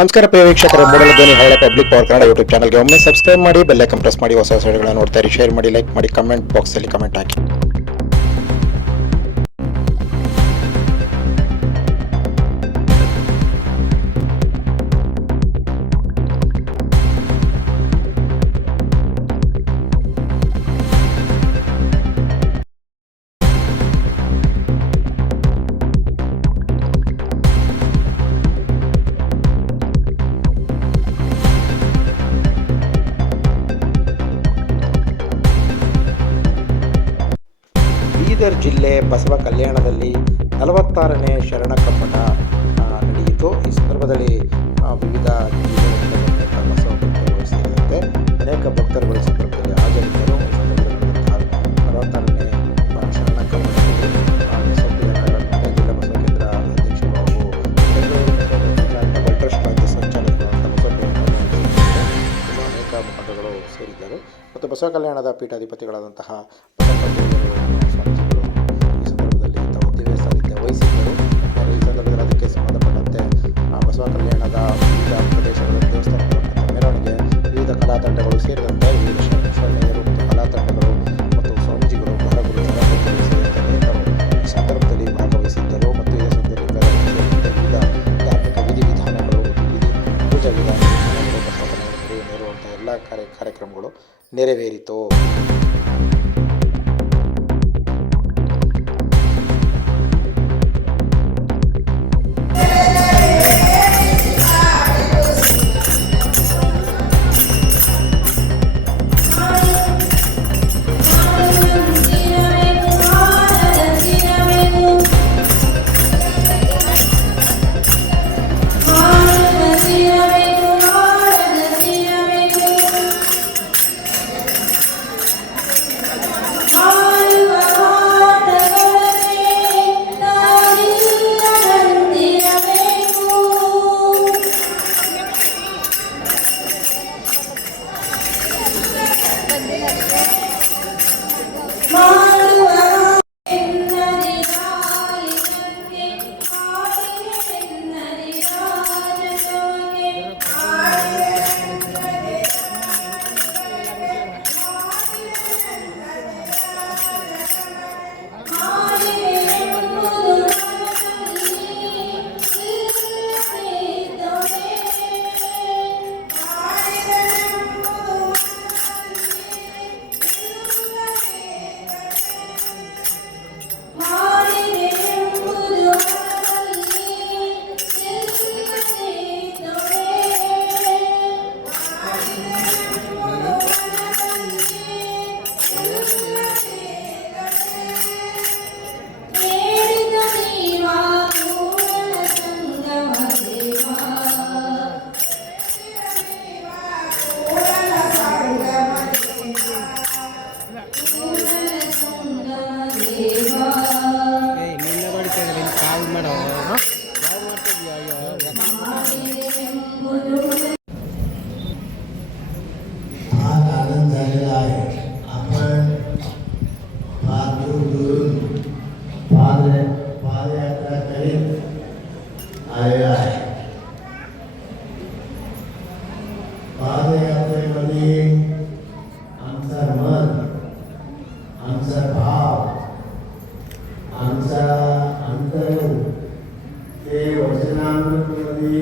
ನಮಸ್ಕಾರ ಪ್ರಿಯ ವೀಕ್ಷಕರೇ, ಮೂಡಲ ಧ್ವನಿ ಹಳ್ಳ ಪಬ್ಲಿಕ್ ಪವರ್ ಕನ್ನಡ ಯೂಟ್ಯೂಬ್ ಚಾನಲ್ಗೆ ಒಮ್ಮೆ ಸಬ್ಸ್ಕ್ರೈಬ್ ಮಾಡಿ, ಬೆಲ್ ಐಕಾನ್ ಪ್ರೆಸ್ ಮಾಡಿ, ಹೊಸ ವಿಡಿಯೋಗಳನ್ನು ನೋಡ್ತಾ ಇರಿ. ಶೇರ್ ಮಾಡಿ, ಲೈಕ್ ಮಾಡಿ, ಕಮೆಂಟ್ ಬಾಕ್ಸಲ್ಲಿ ಕಮೆಂಟ್ ಹಾಕಿ. ಬೀದರ್ ಜಿಲ್ಲೆ ಬಸವ ಕಲ್ಯಾಣದಲ್ಲಿ 46ನೇ ಶರಣ ಕಮ್ಮಟ ನಡೆಯಿತು. ಈ ಸಂದರ್ಭದಲ್ಲಿ ವಿವಿಧ ಬಸವ ಭಕ್ತರುಗಳು ಸೇರಿದಂತೆ ಅನೇಕ ಭಕ್ತರುಗಳು ಸಂದರ್ಭದಲ್ಲಿ ಹಾಜರಿದ್ದರು. ಈ ಸಂದರ್ಭದಲ್ಲಿ 46ನೇ ಶರಣ ಕಮ್ಮಟದಲ್ಲಿ ಮಂಡ್ಯ ಜಿಲ್ಲಾ ಬಸವ ಕೇಂದ್ರ ಅಧ್ಯಕ್ಷ ಹಾಗೂ ಬೆಂಗಳೂರು ಟ್ರಸ್ಟ್ ರಾಜ್ಯ ಸಂಚಾಲಕರಾದ ಅನೇಕ ಮುಖಂಡಗಳು ಸೇರಿದ್ದರು ಮತ್ತು ಬಸವ ಕಲ್ಯಾಣದ ಪೀಠಾಧಿಪತಿಗಳಾದಂತಹ ಸ್ವಾಮೀಜಿಗಳು ಈ ಸಂದರ್ಭದಲ್ಲಿ ತಾವು ದಿವ್ಯ ಸಾನ್ನಿಧ್ಯ ವಹಿಸಿದ್ದರು. ಈ ಸಂದರ್ಭದಲ್ಲಿ ಅದಕ್ಕೆ ಸಂಬಂಧಪಟ್ಟಂತೆ ಬಸವ ಕಲ್ಯಾಣದ ವಿವಿಧ ಪ್ರದೇಶಗಳ ದೇವಸ್ಥಾನಗಳ ಮೆರವಣಿಗೆ, ವಿವಿಧ ಕಲಾತಂಡಗಳು ಸೇರಿದಂತೆ ವಿವಿಧ ಶರಣೆಯರು ಮತ್ತು ಕಲಾತಂಡಗಳು ಮತ್ತು ಸ್ವಾಮೀಜಿಗಳು, ಮಹಾಗುರು ಸೇರಿದಂತೆ ಅನೇಕರು ಈ ಸಂದರ್ಭದಲ್ಲಿ ಭಾಗವಹಿಸಿದ್ದರು ಮತ್ತು ಇದೇ ಸಂದರ್ಭದಲ್ಲಿ ವಿವಿಧ ಧಾರ್ಮಿಕ ವಿಧಿವಿಧಾನಗಳು ಮತ್ತು ಪೂಜಾ ವಿಧಾನಗಳು ಬಸವ ಕಲ್ಯಾಣದಲ್ಲಿ ನೆರವಂಥ ಎಲ್ಲ ಕಾರ್ಯಕ್ರಮಗಳು ನೆರವೇರಿತು. पादयात्रेमध्ये आमचा मन, आमचा भाव, आमचा अंतरण ते वचनामृतमध्ये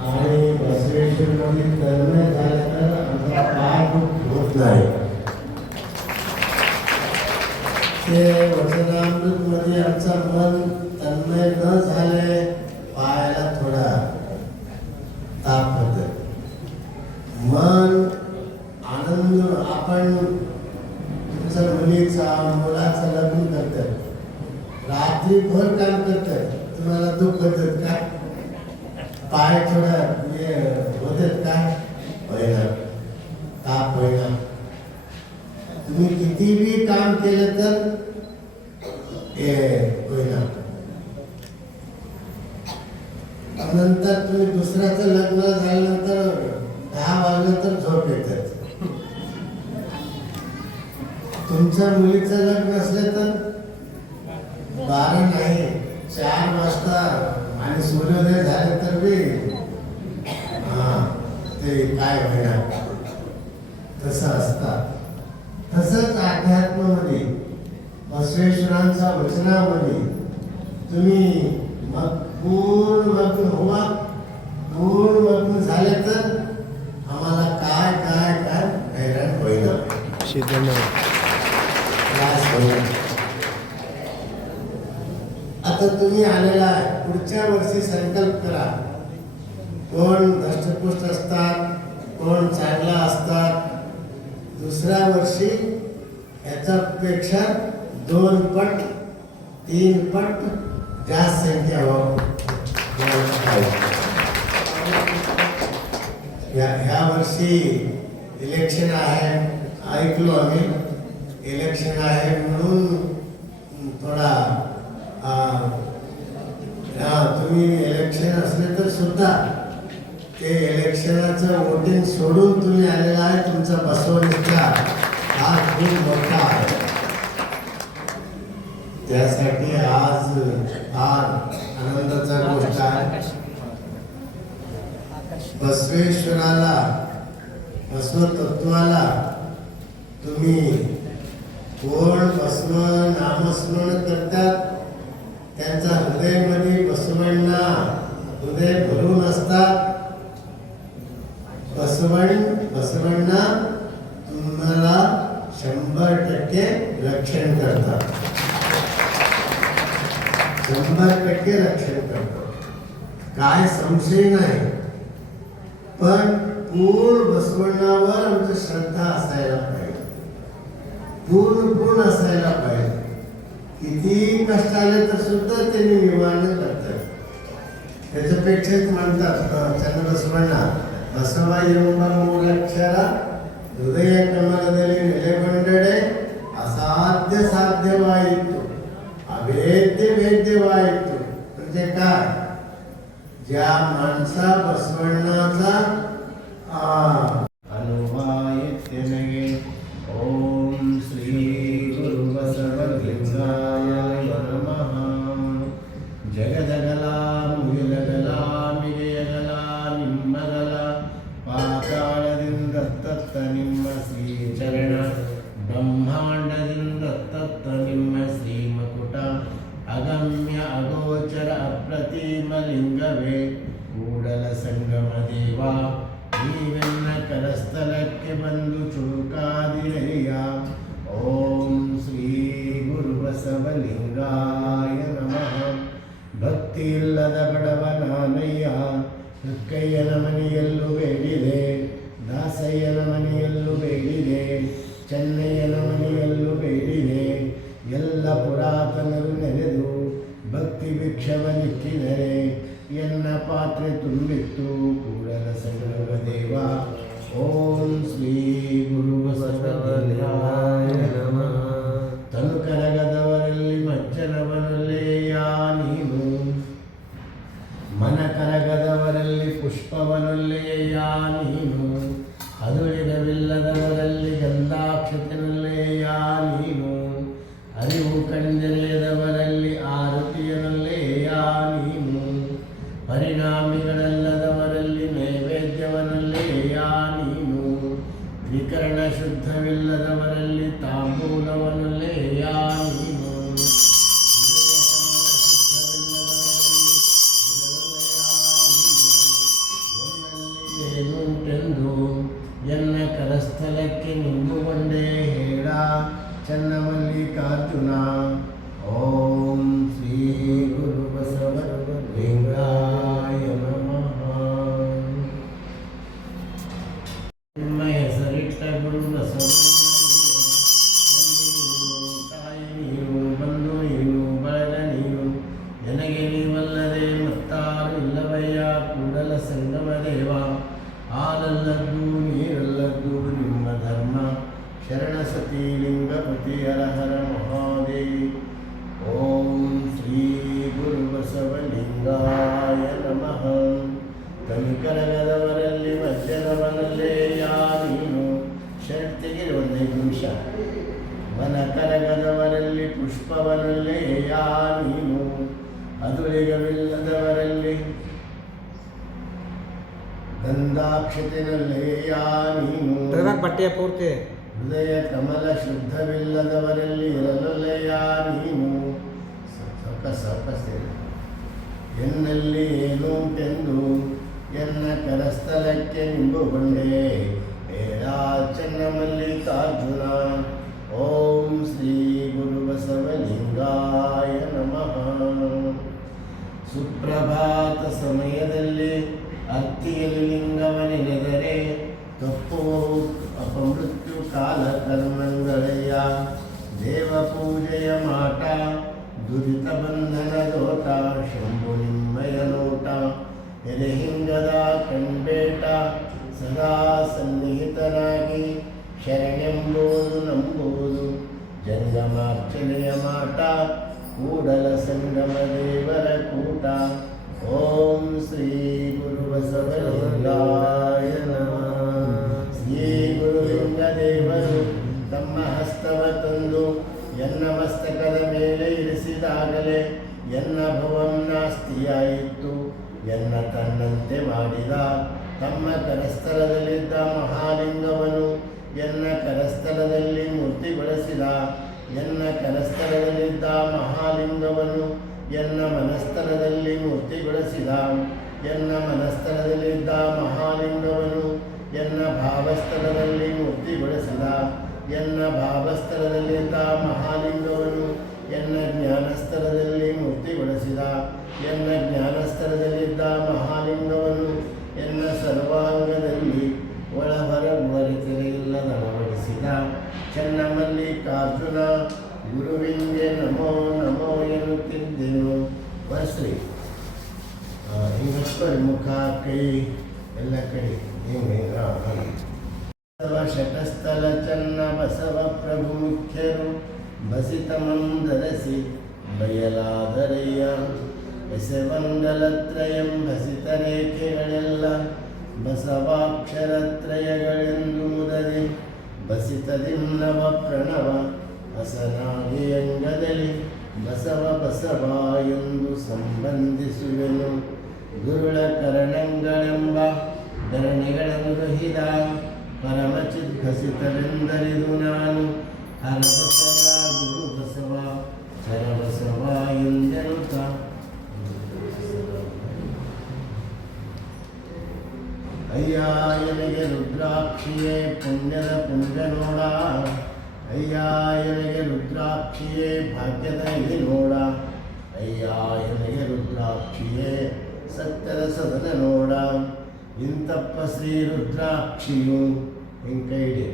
आणि बसवेश्वरमध्ये तन्मय झालं तर आमचा पाय होत नाही. ते वचनामृतमध्ये आमचा मन तन्मय न झाले, पायाला थोडा ताप होतो. मन आनंद, आपण तुमच्या मुलीचा मुलाचं लग्न करतात, रात्रीभर काम करतात, तुम्हाला दुःख होतात का? पाय थोडा होतात का? होईना, ताप होईना. तुम्ही किती बी काम केलं तर होईना. नंतर तुम्ही दुसऱ्याचं लग्न झाल्यानंतर 10 वाजलं तर झोप येतात. तुमच्या मुलीचं लग्न असलं तर 12 नाही 4 वाजता आणि सूर्योदय झाले तर बी काय होईना तसं असतात. तसंच अध्यात्मामध्ये बसवेश्वरांच्या वचनामध्ये तुम्ही मग पूर्ण मग्न व्हा. पूर्ण मग्न झाले तर आम्हाला काय काय काय हैराण होईना, त्रास होईना. आता तुम्ही आलेला आहे, पुढच्या वर्षी संकल्प करा. कोण धष्टपुष्ट असतात, कोण चांगला असतात. दुसऱ्या वर्षी याच्यापेक्षा 2 पट 3 पट जास्त संख्या हो. ह्या वर्षी इलेक्शन आहे, ऐकलो आम्ही. इलेक्शन आहे म्हणून थोडा तुम्ही इलेक्शन असले तर सुद्धा ते इलेक्शनाचं वोटिंग सोडून तुम्ही आलेला आहे. तुमचा बसवणीचा हा खूप मोठा आहे. त्यासाठी आज फार आनंदाचा गोष्ट आहे. बसवेश्वराला, बसवतत्वाला तुम्ही कोण बसव नामस्मरण करतात त्यांच्या हृदयामध्ये बसवांना हृदय भरून असतात. बसवांना तुम्हाला 100% रक्षण करतात. 100% रक्षण करतात, काय संशय नाही. पण पूर्ण बसवण्यावर आमची श्रद्धा असायला पाहिजे, पूर्ण असायला पाहिजे. किती कष्ट आले तर सुद्धा त्यांनी निवारण करतात. त्याच्यापेक्षाच म्हणतात चंद्रबसवांना, बसवा ಎಂಬ ಮೂಲಕ್ಷರ ಹೃದಯ ಕಮಲದಲ್ಲಿ ನೆಲೆಗೊಂಡಡೆ ಅಸಾಧ್ಯ ಸಾಧ್ಯವಾಯಿತು, अवेद्य वेद्यवाಯಿತು. म्हणजे काय, ज्या माणसा बसवण्याचा अनुभवायते नगे. ओम श्री गुरु बसवलिंगाय नमः. जगदगला ಮುಗಿಲಗಲ ಮಿಗೆಯಗಲ ನಿಮ್ಮಗಲ ಪಾತಾಳದಿಂದ ತತ್ತ ನಿಮ್ಮ ಶ್ರೀ ಚರಣ, ಬ್ರಹ್ಮಾಂಡದಿಂದ ತತ್ತ ನಿಮ್ಮ ಶ್ರೀ ಮಕುಟ, ಅಗಮ್ಯ ಅಗೋಚರ ಅಪ್ರತಿಮ ಲಿಂಗವೇ ಕೂಡಲ ಸಂಗಮ ದೇವ, ನೀವೆನ್ನ ಕರಸ್ಥಲಕ್ಕೆ ಬಂದು ಚುರುಕಾದಿರಯ್ಯ. ಓಂ ಶ್ರೀ ಗುರು ಬಸವಲಿಂಗಾಯ ನಮಃ. ಭಕ್ತಿ ಇಲ್ಲದ ಬಡವನಾನಯ್ಯ, ಕಕ್ಕಯ್ಯನ ಮನೆಯಲ್ಲೂ ಬೇಡಿದೆ, ದಾಸಯ್ಯನ ಮನೆಯಲ್ಲೂ ಬೇಡಿದೆ, ಚೆನ್ನಯ್ಯನ ಮನೆಯಲ್ಲೂ ಬೇಡಿದೆ. ಎಲ್ಲ ಪುರಾತನರು ನೆನೆದು ಭಕ್ತಿ ಭಿಕ್ಷವನಿಕ್ಕಿದರೆ ಎನ್ನ ಪಾತ್ರೆ ತುಂಬಿತ್ತು ಕೂಡಲ ಸಂಗಮ ದೇವ. ಓಂ ಶ್ರೀ ಗುರು ಬಸವಲಿಂಗಾಯ ನಮಃ. ತನು ಕರಗದವರಲ್ಲಿ ಮಜ್ಜನವನಲ್ಲೇಯ ನೀನು, ಮನ ಕರಗದವರಲ್ಲಿ ಪುಷ್ಪವನಲ್ಲೇಯ ನೀನು, ಅದುಳಿಗವಿಲ್ಲದವರಲ್ಲಿ ಗಂಧಾಕ್ಷತೆಯಲ್ಲೇಯ ನೀನು, ಅರಿವು ಕಂಡೆಳೆಯದವರಲ್ಲಿ ಆರತಿಯನಲ್ಲೇಯ ನೀನು, ಪರಿಣಾಮಿಗಳಲ್ಲದವರಲ್ಲಿ ನೈವೇದ್ಯವನಲ್ಲೇಯ ನೀನು, ವಿಕರಣ ಶುದ್ಧವಿಲ್ಲದವರಲ್ಲಿ ತಾಂಬೂಲವನಲ್ಲೇಯ ನೀನು, ಏನುಂಟೆಂದು ಎನ್ನ ಕರಸ್ಥಲಕ್ಕೆ ನಿಂಬುಗೊಂಡೇ ಹೇಳ ಚನ್ನಮಲ್ಲಿಕಾರ್ಜುನ. ಓಂ ಶ್ರೀ ಗುರು ಬಸವಲಿಂಗಾಯ ನಮಃ. ನಿಮ್ಮ ಹೆಸರಿಟ್ಟ ಗುರು ಬಸವಲಿಂಗ, ತಾಯಿ ನೀನು, ಬಂಧು ನೀನು, ಬಳಗ ನೀನು, ನನಗೆ ನೀವಲ್ಲದೆ ಮತ್ತಾರು ಇಲ್ಲವಯ್ಯ ಕೂಡಲ ಸಂಗಮ ದೇವ. ಹಾಲಲ್ಲದ್ದು ನೀರಲ್ಲದ್ದು ನಿಮ್ಮ ಧರ್ಮ, ಶರಣ ಸತಿ ಲಿಂಗಪತಿ ಹರ ಹರ ಮಹಾದೇವಿ. ಓಂ ಶ್ರೀ ಗುರು ಬಸವಲಿಂಗಾಯ ನಮಃ. ಕನಿಕರಗದವರಲ್ಲಿ ಮಜ್ಜನವನಲ್ಲೇಯ ನೀನು, ಶಕ್ತಿಗೆ 1 ನಿಮಿಷ. ಮನ ಕರಗದವರಲ್ಲಿ ಪುಷ್ಪವನಲ್ಲೇಯ ನೀನು, ಅದುಳಿಗವಿಲ್ಲದವರಲ್ಲಿ ಗಂಧಾಕ್ಷತೆಯಲ್ಲೆಯ ನೀನು ಬಟ್ಟೆಯ ಪೂರ್ತಿ ಹೃದಯ ಕಮಲ ಶುದ್ಧವಿಲ್ಲದವರಲ್ಲಿ ಇರಲೊಲ್ಲೆಯ ನೀನು ಸೇರಿ ಎನ್ನಲ್ಲಿ ಏನುಂಟೆಂದು ಎನ್ನ ಕರಸ್ಥಲಕ್ಕೆ ನಿಂಬುಗೊಂಡೆ ಹೇಳ ಚೆನ್ನಮಲ್ಲಿಕಾರ್ಜುನ. ಓಂ ಶ್ರೀ ಗುರು ಬಸವಲಿಂಗಾಯ ನಮಃ. ಸುಪ್ರಭಾತ ಸಮಯದಲ್ಲಿ ಅತ್ತಿಯಲ್ಲಿ ಲಿಂಗವನೆನೆದರೆ ತಪ್ಪುವು ಅಪಮೃತ್ಯು ಕಾಲ ಕರ್ಮಂಗಳಯ್ಯ. ದೇವ ಪೂಜೆಯ ಮಾಟ ದುರಿತ ಬಂಧನ ದೋಟ ಶಂಭು ನಿಮ್ಮಯ ನೋಟ. ಎರೆಹಿಂಗದ ಕಣ್ಬೇಟ ಸದಾ ಸನ್ನಿಹಿತನಾಗಿ ಶರಣೆಂಬುದು ನಂಬುವುದು ಜಂಗಮಾರ್ಚನೆಯ ಮಾಟ ಕೂಡಲ ಸಂಗಮ ದೇವರ ಕೂಟ. ಓಂ ಶ್ರೀ ಗುರು ಬಸವಲಿಂಗಾಯ ನಮಃ. ಶ್ರೀ ಗುರುಲಿಂಗ ದೇವರು ತಮ್ಮ ಹಸ್ತವ ತಂದು ಎನ್ನ ಮಸ್ತಕದ ಮೇಲೆ ಇರಿಸಿದಾಗಲೇ ಎನ್ನ ಭವಂ ನಾಸ್ತಿಯಾಯಿತು. ಎನ್ನ ತನ್ನಂತೆ ಮಾಡಿದ ತಮ್ಮ ಕರಸ್ಥಲದಲ್ಲಿದ್ದ ಮಹಾಲಿಂಗವನ್ನು ಎನ್ನ ಕರಸ್ಥಲದಲ್ಲಿ ಮೂರ್ತಿಗೊಳಿಸಿದ. ಎನ್ನ ಕರಸ್ಥಲದಲ್ಲಿದ್ದ ಮಹಾಲಿಂಗವನ್ನು ಎನ್ನ ಮನಸ್ಥಲದಲ್ಲಿ ಮೂರ್ತಿಗೊಳಿಸಿದ. ಎನ್ನ ಮನಸ್ಥಲದಲ್ಲಿದ್ದ ಮಹಾಲಿಂಗವನ್ನು ಎನ್ನ ಭಾವಸ್ಥಳದಲ್ಲಿ ಮೂರ್ತಿಗೊಳಿಸಿದ. ಎನ್ನ ಭಾವಸ್ಥಳದಲ್ಲಿದ್ದ ಮಹಾಲಿಂಗವನ್ನು ಎನ್ನ ಜ್ಞಾನಸ್ಥಳದಲ್ಲಿ ಮೂರ್ತಿಗೊಳಿಸಿದ. ಎನ್ನ ಜ್ಞಾನಸ್ಥಳದಲ್ಲಿದ್ದ ಮಹಾಲಿಂಗವನ್ನು ಎನ್ನ ಸರ್ವಾಂಗದಲ್ಲಿ ಒಳಹೊರಗುವರಿಕೆಯಿಲ್ಲದ ಅಳವಡಿಸಿದ. ಚೆನ್ನಮಲ್ಲಿಕಾರ್ಜುನ ಗುರುವಿಂಗೆ ನಮೋ ನಮೋ ಎನ್ನುತ್ತಿದ್ದೆನು. ಬರ್ಸ್ರಿ ಹಿಂಗಸ್ಕೊಳಿ ಮುಖ ಕೈ ಎಲ್ಲ ಕಡೆ ಹಿಂಗೆ ಬಸವ ಶಟಸ್ಥಲ ಚನ್ನ ಬಸವ ಪ್ರಭು ಮುಖ್ಯರು ಬಸಿತಮಂ ಧರಿಸಿ ಬಯಲಾದರಯ್ಯ. ಬಸವಂಡಲತ್ರಯಂ ಬಸಿತ ರೇಖೆಗಳೆಲ್ಲ ಬಸವಾಕ್ಷರತ್ರಯಗಳೆಂದು ಮುದರಿ ಬಸಿತದಿನ್ನವ ಪ್ರಣವ ಹಸನಾಗಿ ಅಂಗದಲ್ಲಿ ಬಸವ ಬಸವ ಎಂದು ಸಂಬಂಧಿಸುವೆನು. ಗುರುಳ ಕರಣಗಳೆಂಬ ಧರಣಿಗಳನ್ನು ಹಿದ ಪರಮಚಿದ್ಭಸಿತವೆಂದರಿದು ನಾನು. ಹರಬಸವ ಗುರು ಬಸವ ಚರಬಸವ ಎಂದೆನುತ ಅಯ್ಯ ಎನಗೆ ರುದ್ರಾಕ್ಷಿಯೇ ಪುಣ್ಯದ ಪುಂಜ ನೋಡ. ಅಯ್ಯ ಎನಗೆ ರುದ್ರಾಕ್ಷಿಯೇ ಭಾಗ್ಯದ ಇದು ನೋಡ. ಅಯ್ಯ ಎನಗೆ ರುದ್ರಾಕ್ಷಿಯೇ ಸತ್ಯದ ಸದನ ನೋಡ. ಇಂತಪ್ಪ ಶ್ರೀ ರುದ್ರಾಕ್ಷಿಯು ಹಿಂಕೈಡಿ.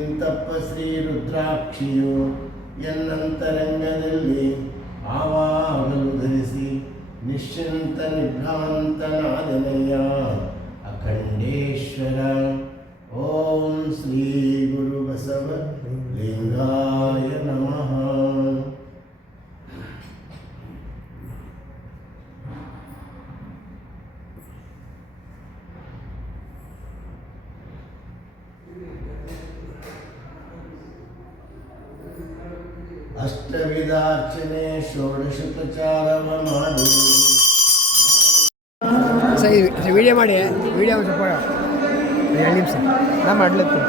ಇಂತಪ್ಪ ಶ್ರೀ ರುದ್ರಾಕ್ಷಿಯು ಎನ್ನಂತರಂಗದಲ್ಲಿ ಆವಾಗಲು ಧರಿಸಿ ನಿಶ್ಚಿಂತ ನಿಭ್ರಾಂತನಾದನಯ್ಯ ಅಖಂಡೇಶ್ವರ. ಓಂ ಶ್ರೀ ಗುರು ಬಸವ ಲಿಂಗಾಯ ನಮಃ. ಅಷ್ಟವಿಧಾರ್ಚನೆ ಷೋಡಶೋಪಚಾರವ ಮಾಡು. ಸರಿ ವಿಡಿಯೋ ಮಾಡಿ, ವಿಡಿಯೋ ಸ್ವಲ್ಪ 2 ನಿಮಿಷ ನಾ ಮಾಡ್ಲತ್ತೀನಿ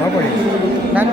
ಮಾಡ್ಕೊಡಿ. ನಾನು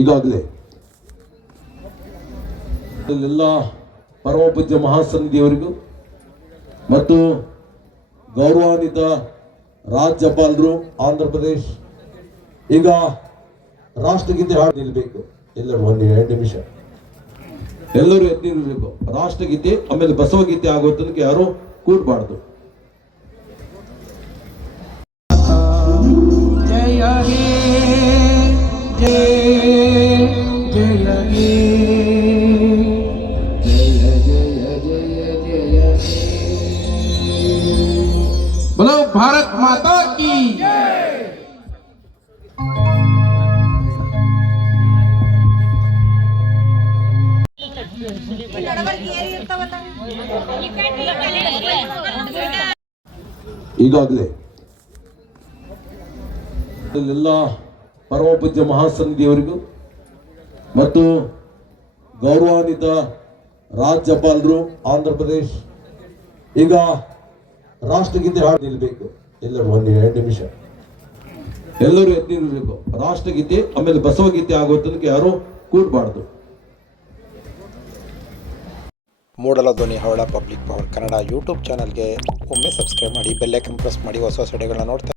ಈಗಾಗಲೇ ಎಲ್ಲ ಪರಮ ಪೂಜ್ಯ ಮಹಾಸನ್ನಿಧಿಯವರಿಗೂ ಮತ್ತು ಗೌರವಾನ್ವಿತ ರಾಜ್ಯಪಾಲರು ಆಂಧ್ರ ಪ್ರದೇಶ್ ಈಗ ರಾಷ್ಟ್ರಗೀತೆ ಹಾಡು ನಿಲ್ಲಬೇಕು. ಎಲ್ಲರೂ 1-2 ನಿಮಿಷ ಎಲ್ಲರೂ ಎದ್ದು ನಿಲ್ಲಬೇಕು. ರಾಷ್ಟ್ರಗೀತೆ ಆಮೇಲೆ ಬಸವಗೀತೆ ಆಗೋ ತನಕ ಯಾರು ಕೂಡಬಾರ್ದು. ಜಯ ಹೇ ಜಯ ಜಯ ಹೇ ಜಯ ಜಯ ಜಯ ಜಯ बोलो भारत माता की ಈಗಾಗಲೇ ಎಲ್ಲ ಪರಮ ಪೂಜ್ಯ ಮಹಾಸನ್ನಿಧಿಯವರಿಗೂ ಮತ್ತು ಗೌರವಾನ್ವಿತ ರಾಜ್ಯಪಾಲರು ಆಂಧ್ರ ಪ್ರದೇಶ್ ಈಗ ರಾಷ್ಟ್ರಗೀತೆ ಹಾಡು ನಿಲ್ಲಬೇಕು. ಎಲ್ಲರೂ 1-2 ನಿಮಿಷ ಎಲ್ಲರೂ ಎದ್ದು ನಿಲ್ಲಬೇಕು. ರಾಷ್ಟ್ರಗೀತೆ ಆಮೇಲೆ ಬಸವಗೀತೆ ಆಗೋ ತನಕ ಯಾರು ಕೂಡಬಾರ್ದು. ಮೂಡಲಧ್ವನಿ ಹವಳ ಪಬ್ಲಿಕ್ ಪವರ್ ಕನ್ನಡ ಯೂಟ್ಯೂಬ್ ಚಾನಲ್ಗೆ ಒಮ್ಮೆ ಸಬ್ಸ್ಕ್ರೈಬ್ ಮಾಡಿ, ಬೆಲ್ ಐಕಾನ್ ಪ್ರೆಸ್ ಮಾಡಿ, ಹೊಸ ವಿಡಿಯೋಗಳನ್ನ ನೋಡ್ತಾ